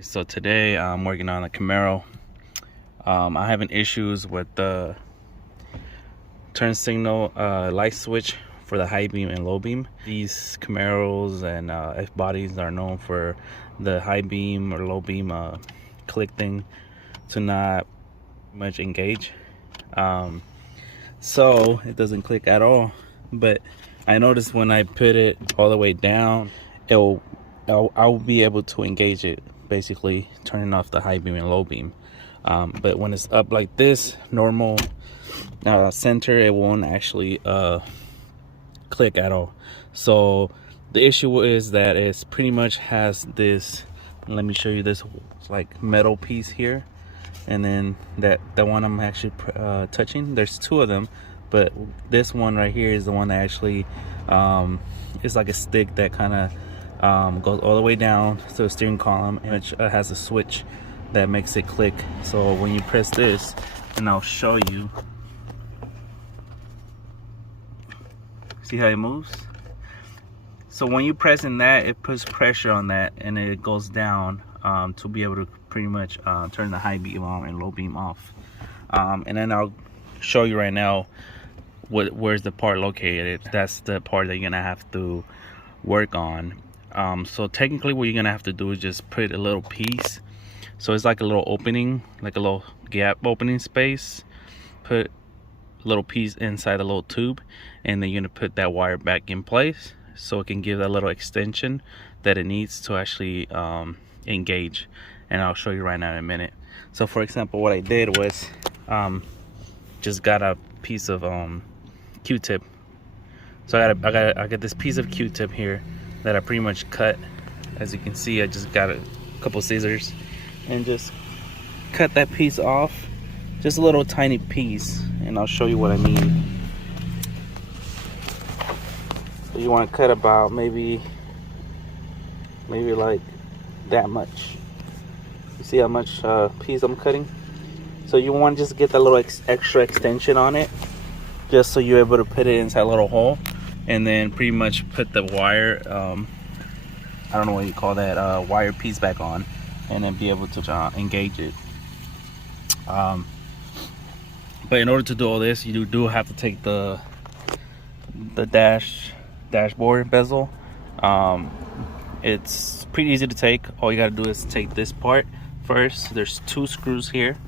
So today I'm working on a Camaro. I'm having issues with the turn signal light switch for the high beam and low beam. These Camaros and F bodies are known for the high beam or low beam click thing to not much engage. So it doesn't click at all. But I noticed when I put it all the way down, I'll be able to engage it, basically turning off the high beam and low beam. But when it's up like this, normal center, it won't actually click at all. So the issue is that it's pretty much has this, let me show you this like metal piece here, and then the one I'm actually touching, there's two of them, but this one right here is the one that actually is like a stick that kind of goes all the way down to the steering column, and it has a switch that makes it click. So when you press this, and I'll show you, see how it moves? So when you press in that, it puts pressure on that and it goes down to be able to pretty much turn the high beam on and low beam off. And then I'll show you right now where's the part located. That's the part that you're gonna have to work on. So technically what you're gonna have to do is just put a little piece, so it's like a little opening, like a little gap opening space. Put a little piece inside the little tube, and then you're gonna put that wire back in place so it can give that little extension that it needs to actually engage. And I'll show you right now in a minute. So for example, what I did was just got a piece of Q-tip. So I got this piece of Q-tip here that I pretty much cut. As you can see, I just got a couple scissors and just cut that piece off, just a little tiny piece, and I'll show you what I mean. So you want to cut about maybe like that much. You see how much piece I'm cutting? So you want to just get that little extra extension on it, just so you're able to put it inside a little hole, and then pretty much put the wire, I don't know what you call that, wire piece back on, and then be able to engage it. But in order to do all this, you do have to take the dashboard bezel. It's pretty easy to take. All you gotta do is take this part first. There's two screws here,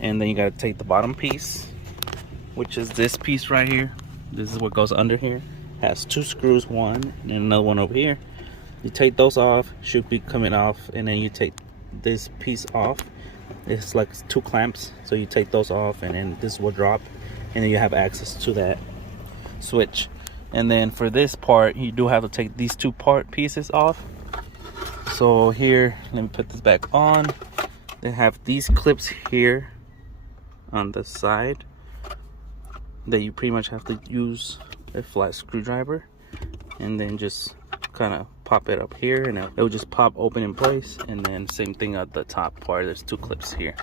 and then you gotta take the bottom piece, which is this piece right here. This is what goes under here. Has two screws, one and another one over here. You take those off, should be coming off, and then you take this piece off. It's like two clamps, so you take those off, and then this will drop, and then you have access to that switch. And then for this part, you do have to take these two pieces off. So here, let me put this back on. They have these clips here on the side that you pretty much have to use a flat screwdriver, and then just kind of pop it up here, and it will just pop open in place. And then same thing at the top part, there's two clips here,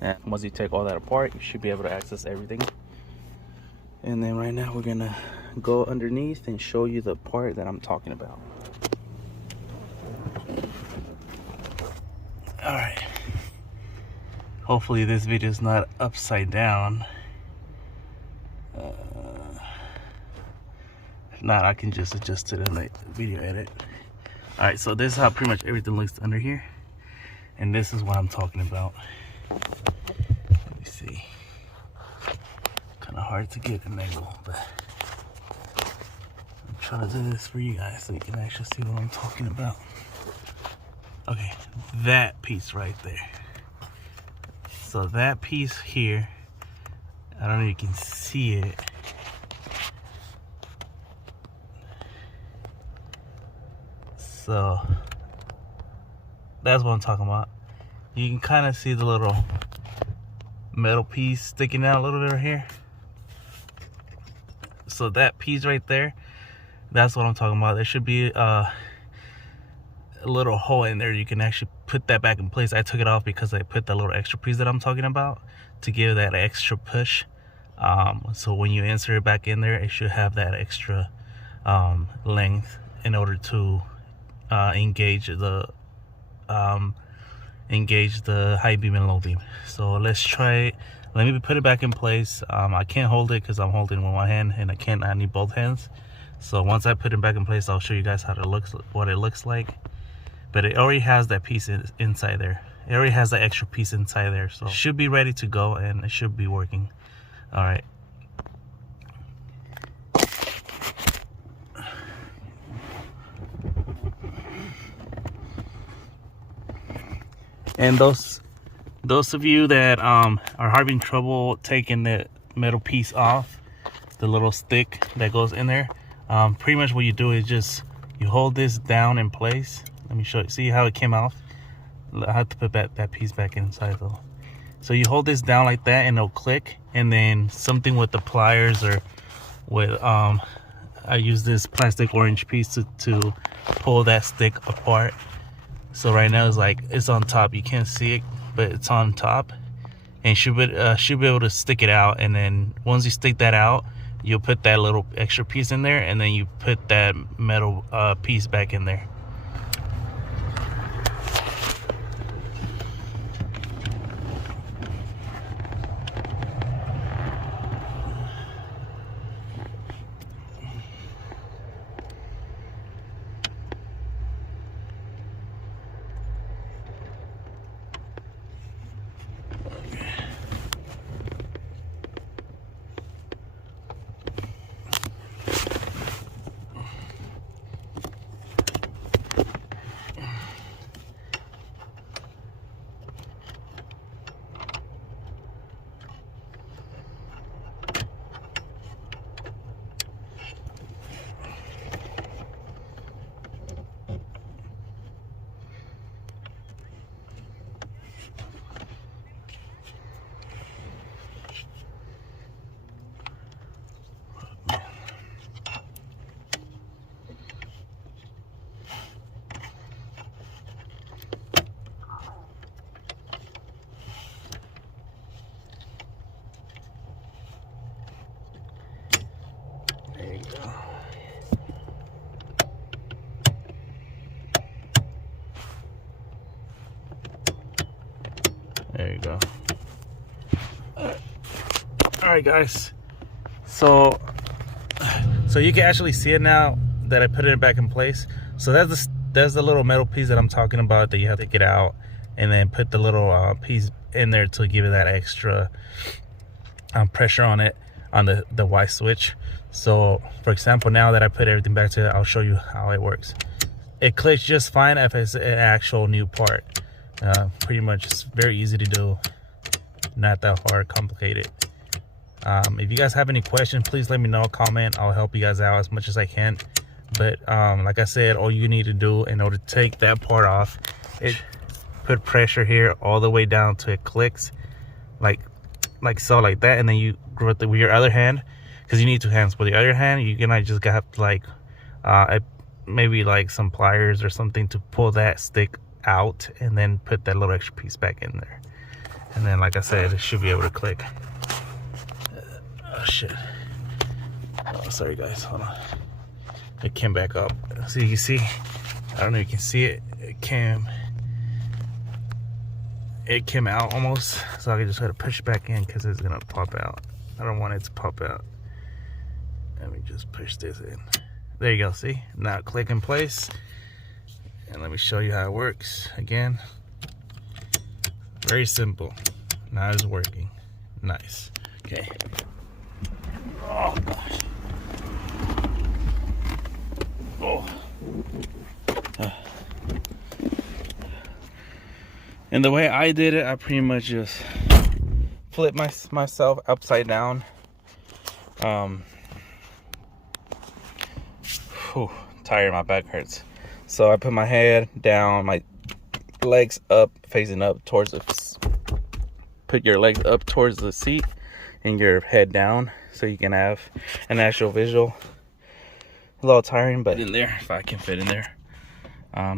and once you take all that apart, you should be able to access everything. And then right now we're gonna go underneath and show you the part that I'm talking about. All right, hopefully this video is not upside down. If not, I can just adjust it in the video edit. All right, so this is how pretty much everything looks under here, and this is what I'm talking about. Let me see, kind of hard to get an angle, but I'm trying to do this for you guys so you can actually see what I'm talking about. Okay, that piece right there. So that piece here, I don't know if you can see it. So that's what I'm talking about. You can kind of see the little metal piece sticking out a little bit right here. So that piece right there, that's what I'm talking about. There should be a little hole in there. You can actually put that back in place. I took it off because I put that little extra piece that I'm talking about to give that extra push. So when you insert it back in there, it should have that extra length in order to engage the engage the high beam and low beam. So let's try it. Let me put it back in place. I can't hold it because I'm holding with one hand, and I need both hands. So once I put it back in place, I'll show you guys how it looks, what it looks like. But it already has that piece inside there. It already has that extra piece inside there, so it should be ready to go, and it should be working. All right. And those of you that are having trouble taking the metal piece off, the little stick that goes in there, pretty much what you do is just you hold this down in place. Let me show you. See how it came off? I have to put that piece back inside though. So you hold this down like that and it'll click, and then something with the pliers or with I use this plastic orange piece to pull that stick apart. So right now it's on top. You can't see it, but it's on top, and should be able to stick it out. And then once you stick that out, you'll put that little extra piece in there, and then you put that metal piece back in there. There you go. There you go. All right, guys. So you can actually see it now that I put it back in place. So that's the little metal piece that I'm talking about that you have to get out, and then put the little piece in there to give it that extra pressure on it, on the Y switch. So for example, now that I put everything back to it, I'll show you how it works. It clicks just fine if it's an actual new part. Pretty much it's very easy to do, not that hard, complicated. If you guys have any questions, please let me know, comment. I'll help you guys out as much as I can. But like I said, all you need to do in order to take that part off, put pressure here all the way down till it clicks, like so, like that. And then you grab it with your other hand, because you need two hands. With the other hand, you're gonna just have to like maybe like some pliers or something to pull that stick out, and then put that little extra piece back in there. And then, like I said, it should be able to click. Oh shit. Oh, sorry guys, hold on. It came back up. So you can see, I don't know if you can see it. It came out almost. So I just had to push it back in because it's gonna pop out. I don't want it to pop out. Let me just push this in. There you go, see? Now click in place. And let me show you how it works again. Very simple. Now it's working. Nice. Okay. Oh gosh. Oh. And the way I did it, I pretty much just flipped myself upside down. Tired, my back hurts. So I put my head down, my legs up, facing up towards the. Put your legs up towards the seat and your head down, so you can have an actual visual. A little tiring, but in there, if I can fit in there.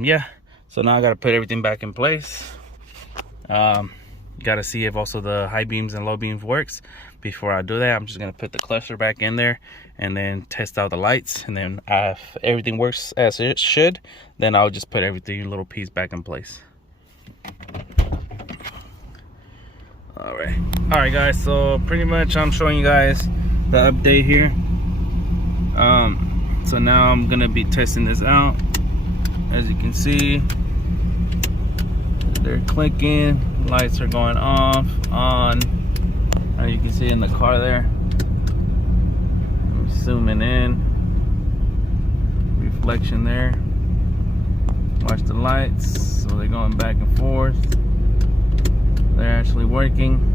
Yeah. So now I gotta put everything back in place. Gotta see if also the high beams and low beams works. Before I do that, I'm just gonna put the cluster back in there and then test out the lights. And then if everything works as it should, then I'll just put everything, little piece, back in place. All right guys, so pretty much I'm showing you guys the update here. So now I'm gonna be testing this out. As you can see, they're clicking, lights are going off, on. As you can see in the car there, I'm zooming in, reflection there. Watch the lights, so they're going back and forth. They're actually working.